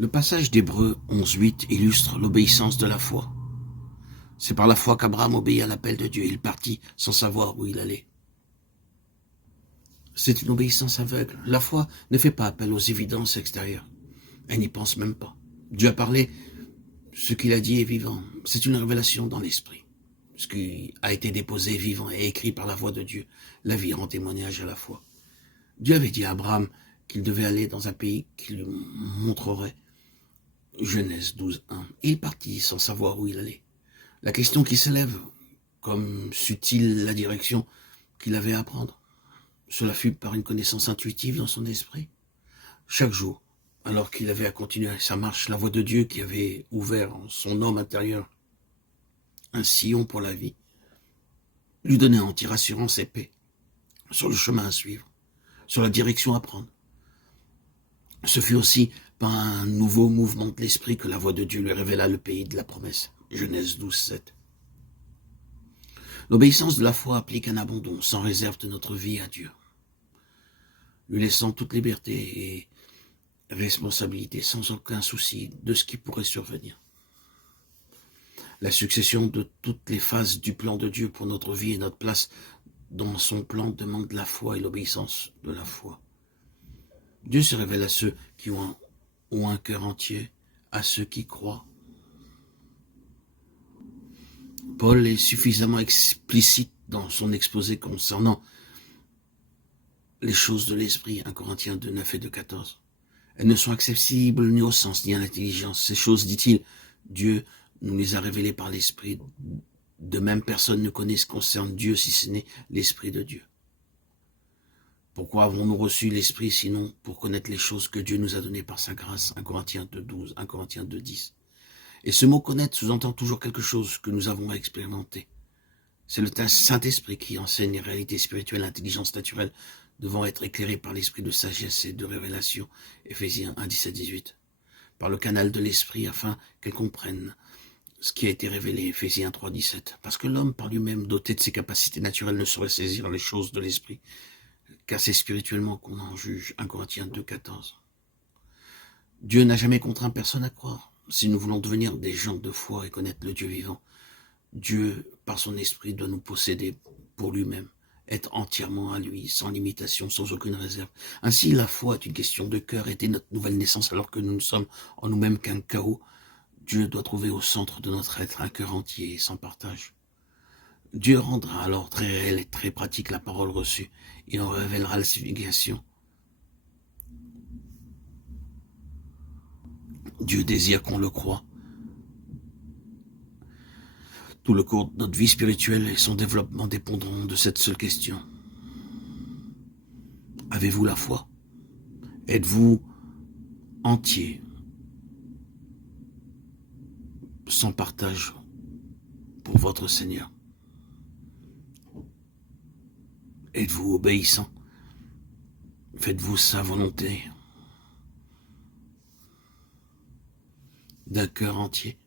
Le passage d'Hébreux 11.8 illustre l'obéissance de la foi. C'est par la foi qu'Abraham obéit à l'appel de Dieu. Il partit sans savoir où il allait. C'est une obéissance aveugle. La foi ne fait pas appel aux évidences extérieures. Elle n'y pense même pas. Dieu a parlé, ce qu'il a dit est vivant. C'est une révélation dans l'esprit. Ce qui a été déposé est vivant et écrit par la voix de Dieu. La vie rend témoignage à la foi. Dieu avait dit à Abraham qu'il devait aller dans un pays qu'il lui montrerait. Genèse 12.1. Il partit sans savoir où il allait. La question qui s'élève, comme sut-il la direction qu'il avait à prendre? Cela fut par une connaissance intuitive dans son esprit. Chaque jour, alors qu'il avait à continuer sa marche, la voix de Dieu qui avait ouvert en son homme intérieur un sillon pour la vie, lui donnait entière assurance et paix sur le chemin à suivre, sur la direction à prendre. Ce fut aussi par un nouveau mouvement de l'esprit que la voix de Dieu lui révéla le pays de la promesse. Genèse 12.7. L'obéissance de la foi applique un abandon sans réserve de notre vie à Dieu, lui laissant toute liberté et responsabilité sans aucun souci de ce qui pourrait survenir. La succession de toutes les phases du plan de Dieu pour notre vie et notre place dans son plan demande la foi et l'obéissance de la foi. Dieu se révèle à ceux qui ont un cœur entier, à ceux qui croient. Paul est suffisamment explicite dans son exposé concernant les choses de l'esprit, 1 Corinthiens 2, 9 et 2, 14. Elles ne sont accessibles ni au sens ni à l'intelligence. Ces choses, dit-il, Dieu nous les a révélées par l'esprit. De même, personne ne connaît ce qui concerne Dieu si ce n'est l'esprit de Dieu. Pourquoi avons-nous reçu l'esprit sinon pour connaître les choses que Dieu nous a données par sa grâce, 1 Corinthiens 2, 12, 1 Corinthiens 2, 10. Et ce mot connaître sous-entend toujours quelque chose que nous avons à expérimenter. C'est le Saint-Esprit qui enseigne les réalités spirituelles, l'intelligence naturelle devant être éclairée par l'esprit de sagesse et de révélation, Éphésiens 1, 17, 18, par le canal de l'esprit afin qu'elle comprenne ce qui a été révélé, Éphésiens 3, 17, parce que l'homme par lui-même doté de ses capacités naturelles ne saurait saisir les choses de l'esprit, car c'est spirituellement qu'on en juge, 1 Corinthiens 2, 14. Dieu n'a jamais contraint personne à croire. Si nous voulons devenir des gens de foi et connaître le Dieu vivant, Dieu, par son esprit, doit nous posséder pour lui-même, être entièrement à lui, sans limitation, sans aucune réserve. Ainsi, la foi est une question de cœur, était notre nouvelle naissance alors que nous ne sommes en nous-mêmes qu'un chaos. Dieu doit trouver au centre de notre être un cœur entier et sans partage. Dieu rendra alors très réel et très pratique la parole reçue et en révélera la signification. Dieu désire qu'on le croie. Tout le cours de notre vie spirituelle et son développement dépendront de cette seule question. Avez-vous la foi? Êtes-vous entier, sans partage pour votre Seigneur? Êtes-vous obéissant? Faites-vous sa volonté d'un cœur entier?